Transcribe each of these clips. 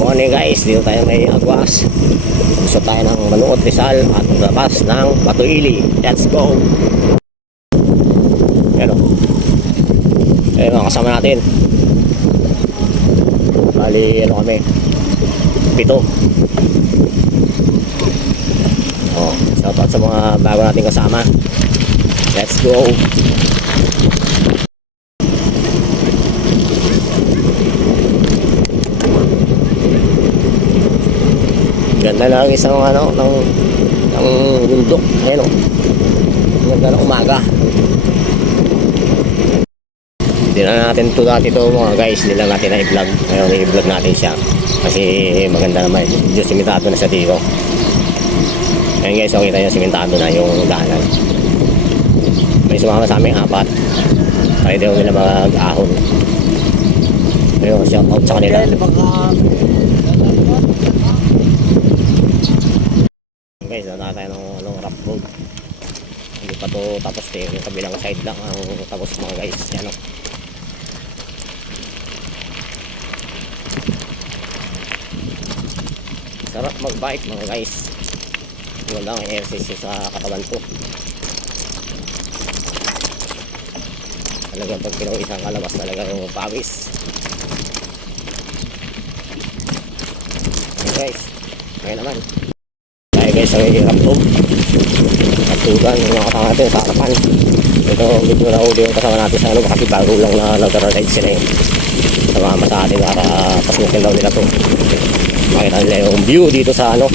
morning guys, dito tayo may agwas. Gusto tayo ng Manuot Rizal at labas ng Batuili. Let's go! Yan o. Ayun mga kasama natin. Bali, ano kami? Pito. Oh, shout out sa mga bago nating kasama. Let's go! Ganda lang isang ano, ng, ng bundok. Ayun o. Ganda ng umaga. Hindi na natin ito dati ito mga guys. Hindi lang natin na i-vlog. Ngayon i-vlog natin siya. Kasi maganda naman. Diyos simentado na siya dito. Ayun guys, so kita nyo simentado na yung daanan. May sumama sa aming apat. Kaya daw nila mag-ahon. Ayun, shout out sa kanila. guys, na tayo ng ano, rough road. Hindi pa to tapos yung kabilang side lang ang tapos mga guys. Yan o. Sarap mag-bike mga guys. Lang ang exercise sa katawan ko. Talaga pag isang kalabas talaga yung pawis. Guys, ngayon naman. Tayo guys, ang hirap to. Pagtugan yung kasama natin sa harapan. Ito, medyo na uli yung kasama natin sa ano kasi bago lang na nag-ride sila eh. Sumama sa atin para pasukin daw nila to. Makita nila yung view dito sa ano.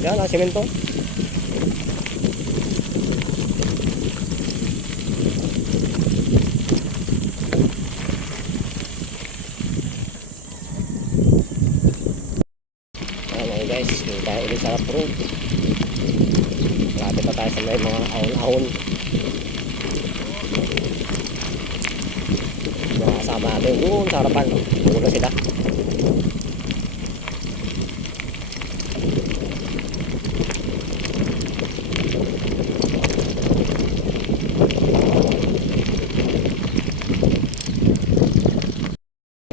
Yan, ang simento. Ayan mga guys, dito tayo ulit sa road. Malapit na tayo sa may mga ahon-ahon. Mga natin doon sa harapan. Doon na sila.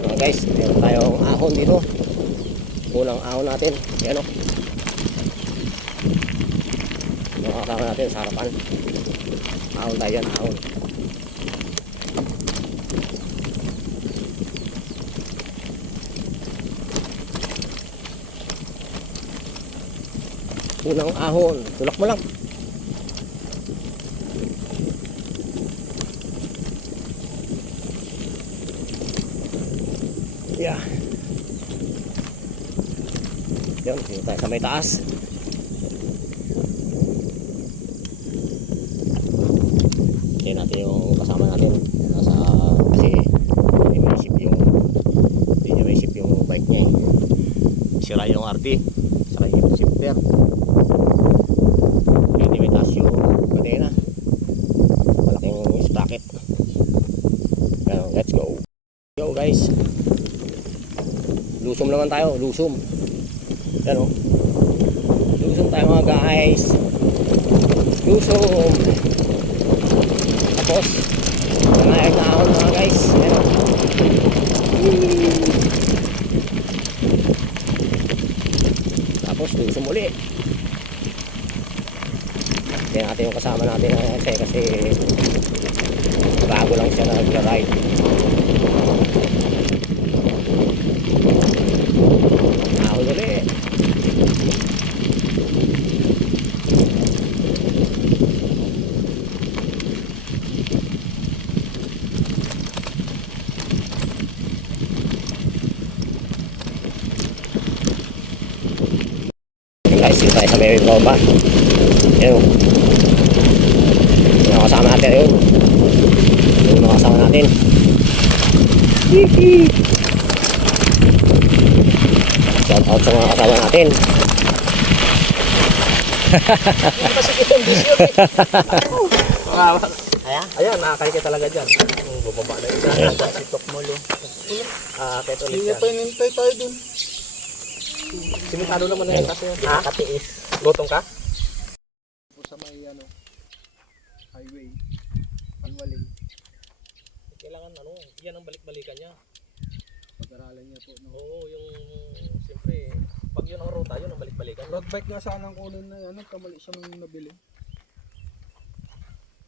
Mga guys, meron tayong ahon dito. Unang ahon natin. Yan o. Mga kasama natin sa harapan. Ahon tayo yan, ahon. Unang ahon. Tulak mo lang. Yeah. Yun, dito tayo sa may taas. Hindi natin yung kasama natin. Nasa, kasi hindi may isip yung hindi niya may isip yung bike niya eh. Sira yung RT. Saka yung shifter. Hindi may taas yung kadena. Malaking sprocket. Pero let's go. Go guys. Lusom naman tayo, lusom. Yan o. Lusom tayo mga guys. Lusom. Tapos, nanayag na ako mga guys. Yan o. Tapos, lusom uli. Hindi natin yung kasama natin na kasi, kasi bago lang siya nag-ride. Ahon ulit. guys, dito tayo sa may baba. Yan o. Yung mga kasama natin, yun. Yung mga kasama natin. Hihi. Shout out sa mga kasama natin. Ayan, nakakay ka talaga dyan. Yung bababa na yun. Ayan. Si Tokmolo. Aakit ulit Hindi yan. pa inintay tayo dun. Simentado naman na Ayun. kasi hindi ka katiis. Gutong ka? Po sa may ano, highway. Panwaling. Kailangan ano, yan ang balik-balikan niya. Po. No? Oo, yung siyempre, pag yun ang ruta, yun ang balik-balikan. Road bike nga sana ang kunin na ano, kamali siya nung nabili.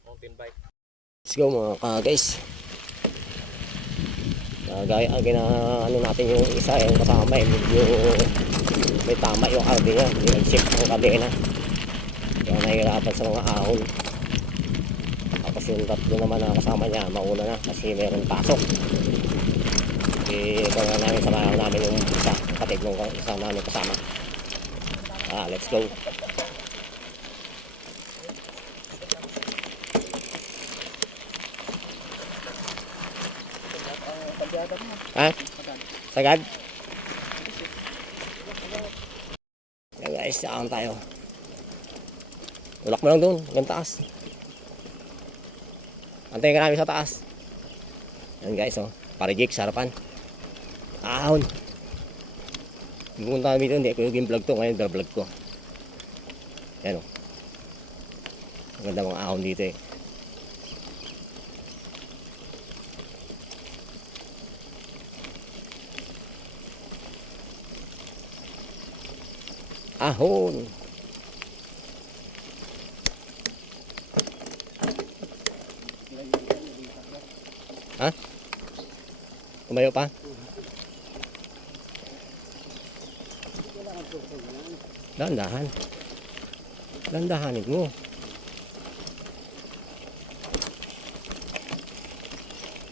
Mountain bike. Let's go mga ka guys. Uh, gaya ang gina ano natin yung isa yung kasama eh, medyo may tama yung RD niya, hindi nag-shift ang kadena. Kaya nahihirapan sa mga ahon. Tapos yung tatlo naman na kasama niya, mauna na kasi meron pasok. Na namin samahan namin yung isa, kapatid nung isa namin kasama. Ah, let's go. Ha? Sagad? Yan guys, saan tayo? Tulak mo lang doon, hanggang taas. Antayin ka namin sa taas. Yan guys, oh. Parijik, sarapan. Ahon. Pumunta kami dito, hindi ko yung vlog to. Ngayon, vlog ko. Yan oh. Ang ganda mga ahon dito eh. Ahon. Ha? Tumayo pa? Dandahan. Dandahanin mo.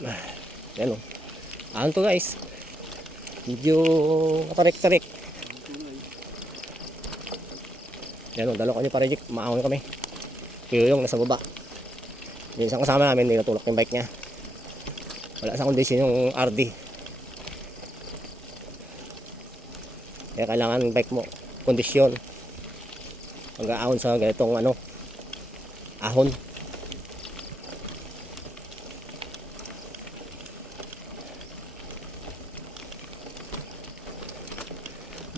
Ah, Yan o. Ano to guys? Medyo katarik-tarik. Yan o, dalawa kami parejik. Maahon kami. Kaya yung nasa baba. Yung isang kasama namin, ninatulak yung bike niya. Wala sa kondisyon yung RD. Kaya kailangan bike mo, kondisyon. Pag-aahon sa ganitong ano, ahon.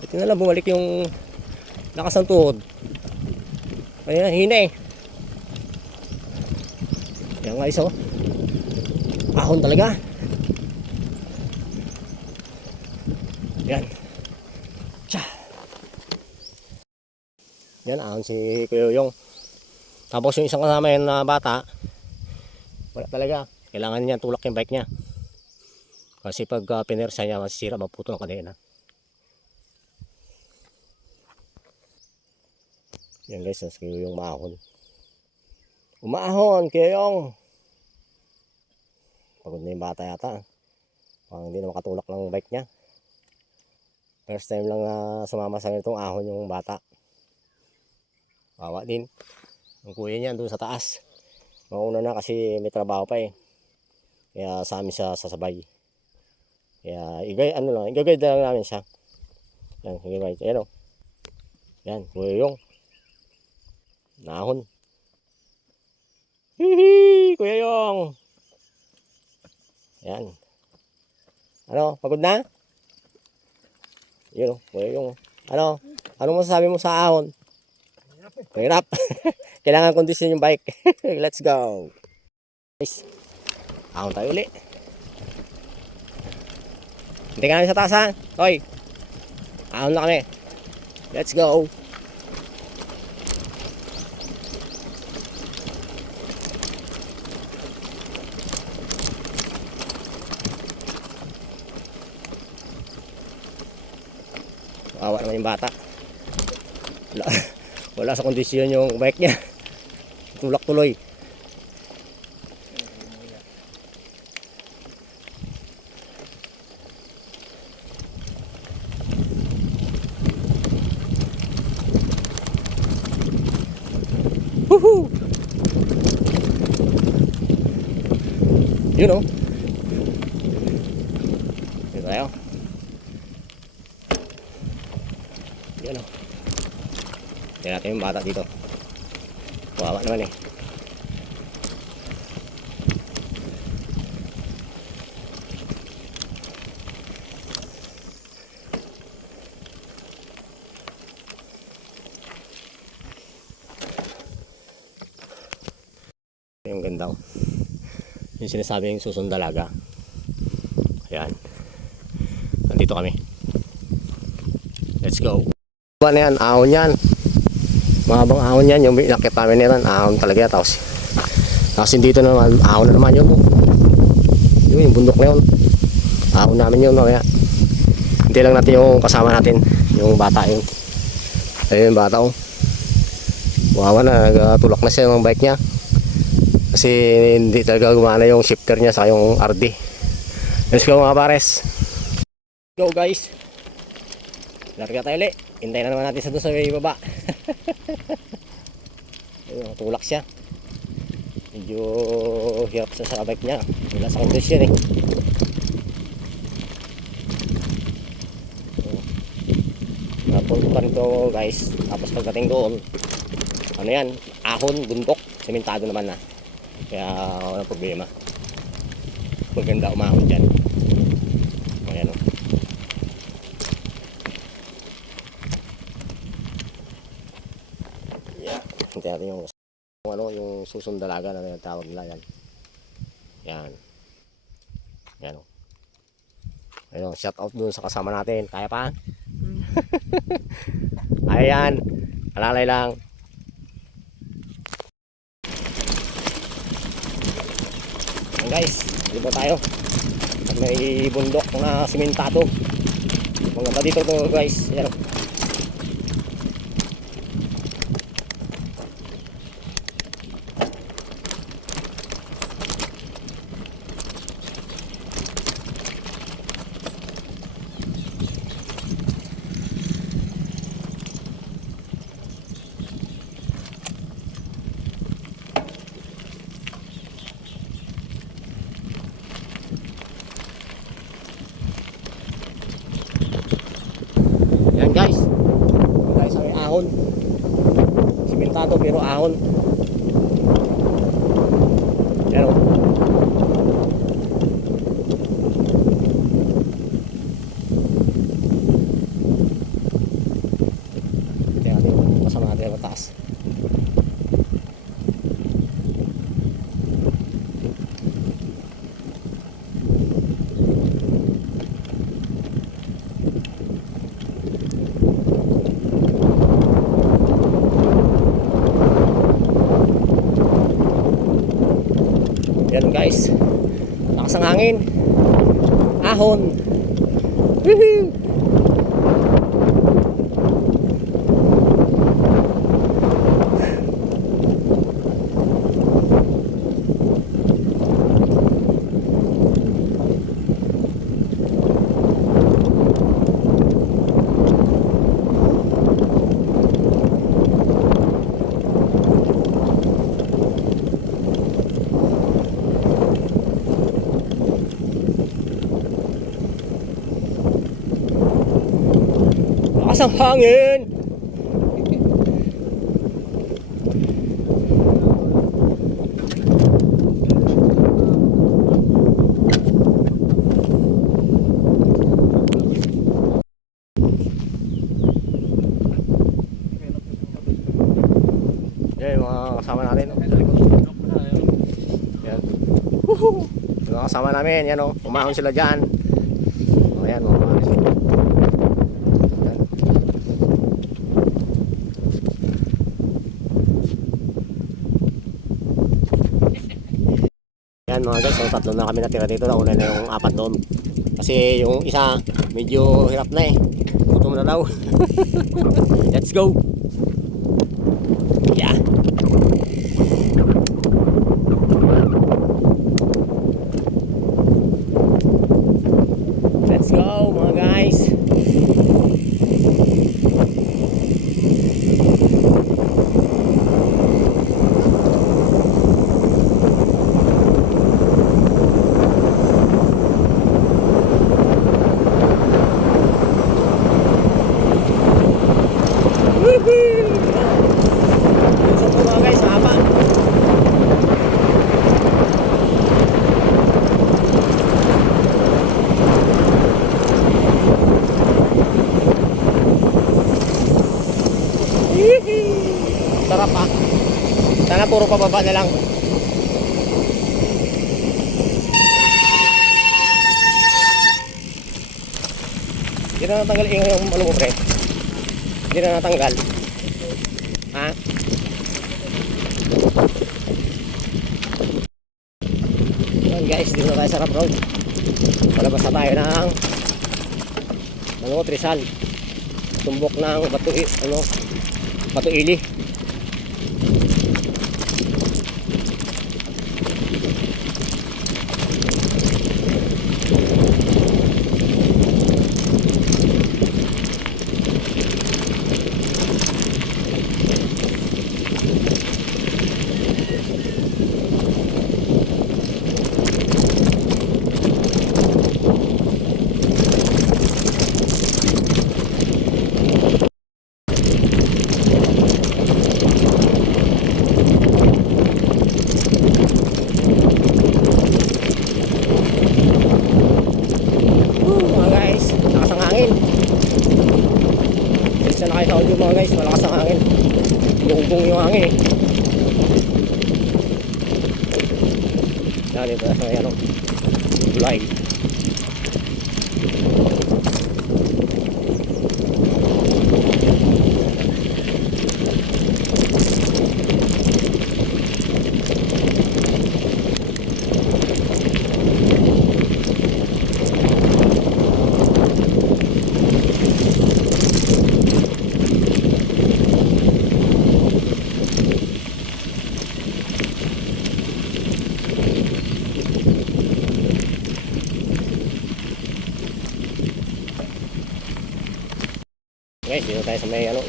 Buti na lang bumalik yung lakas ng tuhod. Kaya hina eh. Yan guys oh. Ahon talaga. Yan. Yan ahon si Kuya Yung. Tapos yung isang kasama yun na bata, wala talaga. Kailangan niya tulak yung bike niya. Kasi pag uh, pinersa niya, masisira, maputo ng kadena. Yan guys, nas Kuya Yung maahon. Umahon, Kuya Yung! Pagod na yung bata yata. Parang hindi na makatulak ng bike niya. First time lang na sumama sa ganitong ahon yung bata. Wawa din. Ang kuya niya doon sa taas. Mauna na kasi may trabaho pa eh. Kaya sa amin siya sasabay. Kaya igay, ano lang, igagay na lang namin siya. Yan, igay, yan o. Yan, kuya yung. Nahon. Hihi, kuya yung. Yan. Ano, pagod na? Yun o, kuya yung. Ano, anong masasabi mo sa ahon? Mahirap. Kailangan kondisyon yung bike. Let's go. Guys, ahon tayo uli. Hindi ka namin sa taas ha. Hoy. Ahon na kami. Let's go. Awa naman yung bata. Wala, wala sa kondisyon yung bike niya. Tulak tuloy. Woohoo! Yun oh. Dito tayo. Tingnan natin yung bata dito. Kawawa naman eh. yung ganda ko yung sinasabi yung susun dalaga ayan. Nandito kami. Let's go. Ba na yan? Ahon yan. Mahabang ahon yan. Yung nakit namin yan. Ahon talaga. Tapos, tapos dito naman, ahon na naman yun. Yun, yung bundok na yun. Ahon namin yun. Kaya, hindi lang natin yung kasama natin. Yung bata yun. Ayun yung bata oh. Wawa na, nagtulak na siya ng bike niya. Kasi hindi talaga gumana yung shifter niya sa yung RD. Let's go mga pares. Go guys. Larga tayo ulit. Hintayin na naman natin sa doon sa may baba. Ayun, tulak siya. Medyo hirap sa sa niya. Wala sa kondisyon eh. Napunta pa rin to guys. Tapos pagdating doon, ano yan, ahon, bundok, sementado naman na. Kaya walang problema. Maganda umahon dyan. Ayan o. Yeah. Hintayin natin yung yung ano, yung susundalaga na tinatawag nila yan. Yan. Yan o. Ayun, shout out dun sa kasama natin. Kaya pa? Ayan. Alalay lang. Ayan guys, dito tayo. May bundok na simentado. Maganda dito to guys. Ayan. o. Yan guys. Guys, ay ahon. Simentado pero ahon. Yan o. Tingnan natin yung kasama natin sa taas. Yan guys. Lakas ng hangin. Ahon. Woohoo! Lakas ang hangin. Yan yung mga kasama natin. no? Yan. Woohoo! Yung mga kasama namin, yan o. Umahon sila dyan. O yan, mga pares. Yan. Yan mga guys, yung tatlo na kami natira dito. Nauna na yung apat doon. Kasi yung isa, medyo hirap na eh. Gutom na daw. Let's go! pababa na lang. Hindi na natanggal yung, yung ano mo pre. Hindi na natanggal. Ha? Yun guys dito na tayo sa rough road. Palabas na tayo ng ng Trisal. Tumbok ng batu ano batu ili.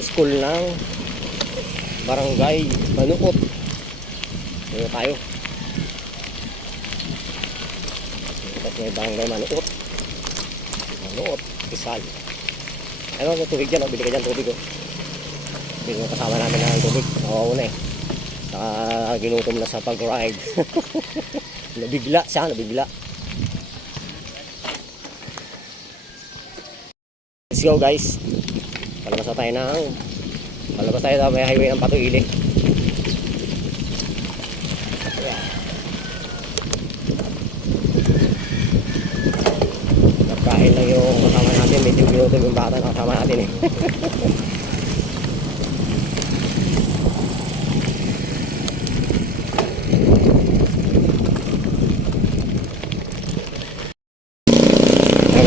School ng barangay Manuot. Dito tayo. Dito sa may barangay Manuot. Manuot, Isal. Ano yung tubig dyan? Oh, bili ka dyan tubig. Oh. Bili mo kasama namin ng tubig. Nakauna eh. Saka ginutom na sa pag-ride. nabigla siya, nabigla. Let's go guys. Palabas na tayo ng Palabas tayo sa may highway ng Patuili. Nagkain lang yung kasama natin. Medyo ginutom yung bata na kasama natin eh.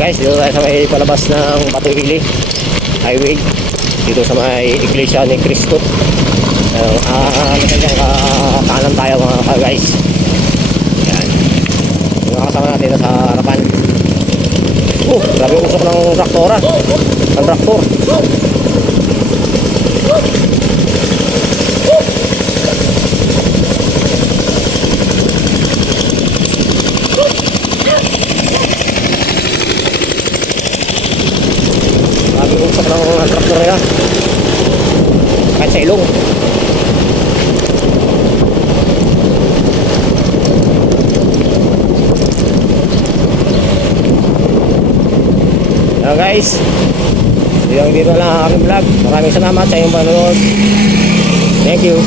Guys, dito tayo sa may palabas ng Patuili Highway. Dito sa may Iglesia ni Cristo. Uh, ah, ano tayo mga ka- guys. Yan. Mga kasama natin na sa harapan. Oh, grabe usok ng traktora. Ang traktor. Grabe yung usok ng traktor nila. Kahit sa ilong. Hello guys. Dito dito lang ang aking vlog. Maraming salamat sa iyong panonood. Thank you.